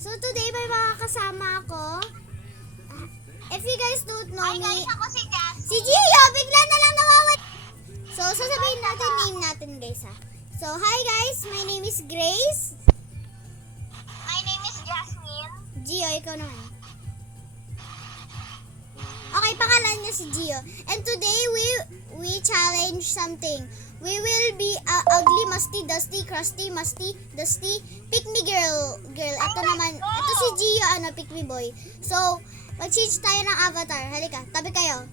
So today may mga kasama ako. If you guys don't know me, guys, ako si Jasmine. si Gio, bigla na lang nawawala. So sasabihin natin name natin guys ha. So hi guys, my name is Grace. My name is Jasmine. Gio, ikaw naman. Okay, pangalan niya si Gio. And today we challenge something. We will be ugly, musty, dusty, crusty, musty, dusty, pick me girl. Ito naman, ito si Gio, pick me boy. So, mag-change tayo ng avatar. Halika, tabi kayo.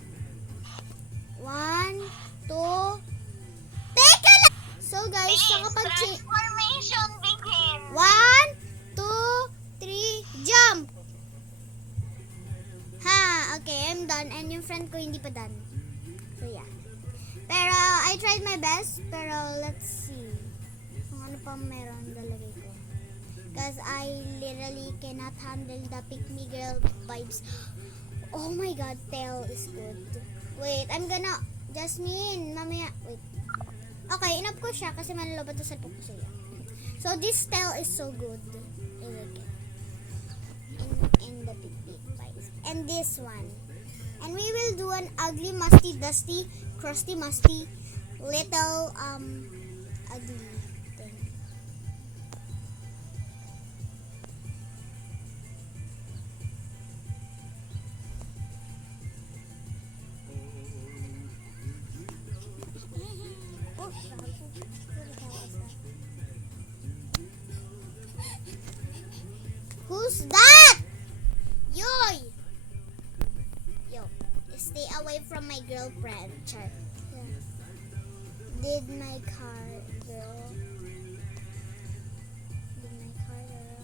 1, 2, teka lang! So guys, nakapag-change. Transformation begin. 1, 2, 3, jump! Ha, okay, I'm done. And yung friend ko hindi pa done. So yeah. Pero I tried my best. Pero let's see kung ano pa meron lalagay ko. Because I literally cannot handle the pick me girl vibes. Oh my god, tail is good. Wait, I'm gonna... Jasmine, mamaya. Wait. Okay, inap ko siya kasi malalabat to sa pupo siya. So this tail is so good. I like it. In the pick me vibes. And this one. And we will do an ugly, musty, dusty, crusty, musty, little, ugly thing. Who's that? Yoy! Yo, stay away from my girlfriend. Char. Did my car, girl. Did my car, girl.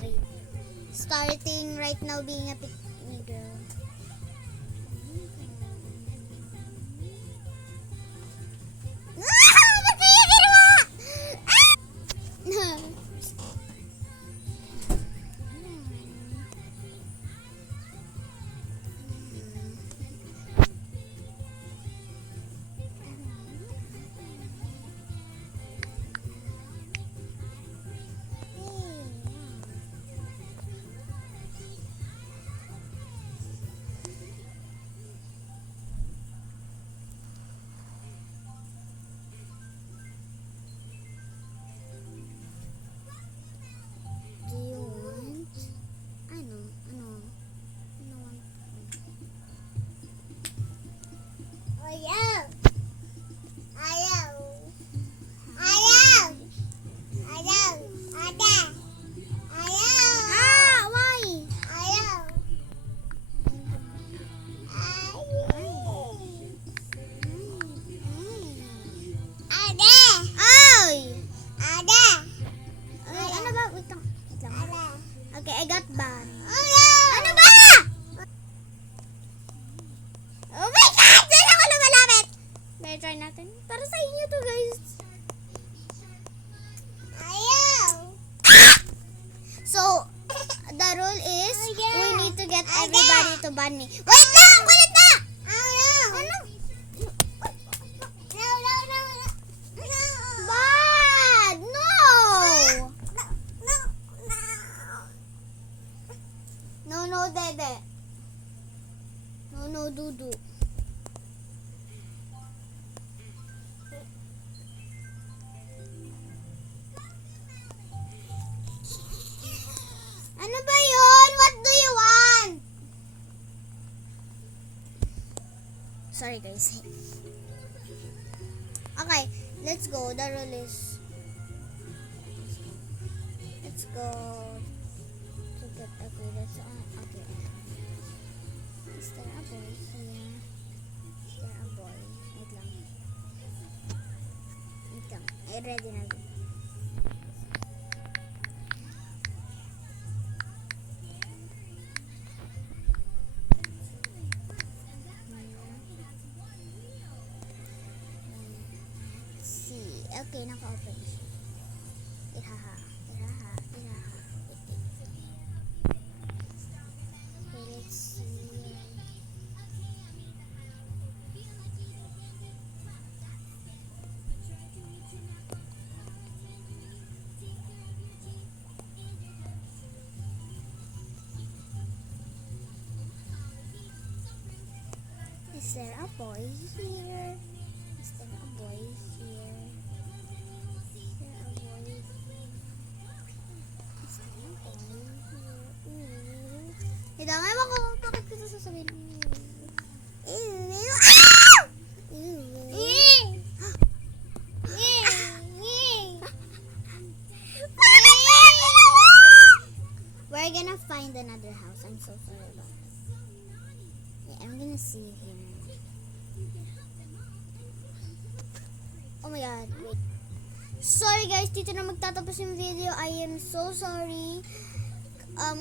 Wait. Starting right now being a pick me girl. Ah! Ba't kaya ginawa? Ah! Do you want? Ano? Ayaw! Ayaw! Ayaw! Ayaw! Ada! Ayaw! Ah! Why? Ayaw! Ada! Ay! Ada! Ay, ano ba? Wait lang. Okay, I got ban. Ano ba? Oh my God! Saan ako lumalapit? May try natin. Para sa inyo to, guys. Ayaw! So, the rule is, we need to get everybody to ban me. Wait lang! Kulit na! Ano? Bad! No! No, Dede. No, Dudu. Ano ba yun? What do you want? Sorry guys. Okay, let's go. The rule is... Let's go to get a good... Okay. Is there a boy here? Is there a boy? Wait lang. Ready na din. See. Okay, naka-open siya. Ihaha. Okay, let's see. Is there a boy here? Is there a boy here? Is there a boy here? Is there a boy here? Ito, ewan ko bakit ko ito sasabihin. We're gonna find another house. I'm so sorry about that. Yeah, I'm gonna see him. Oh my god, wait. Sorry guys, dito na magtatapos yung video. I am so sorry.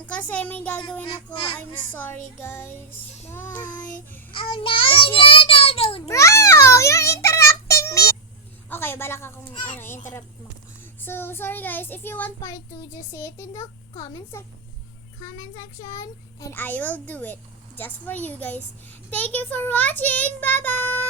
Kasi may gagawin ako. I'm sorry guys. Bye. Oh no, Bro, you're interrupting me. Okay, balak akong interrupt mo. So, sorry guys. If you want part 2, just say it in the comment section and I will do it just for you guys. Thank you for watching. Bye-bye.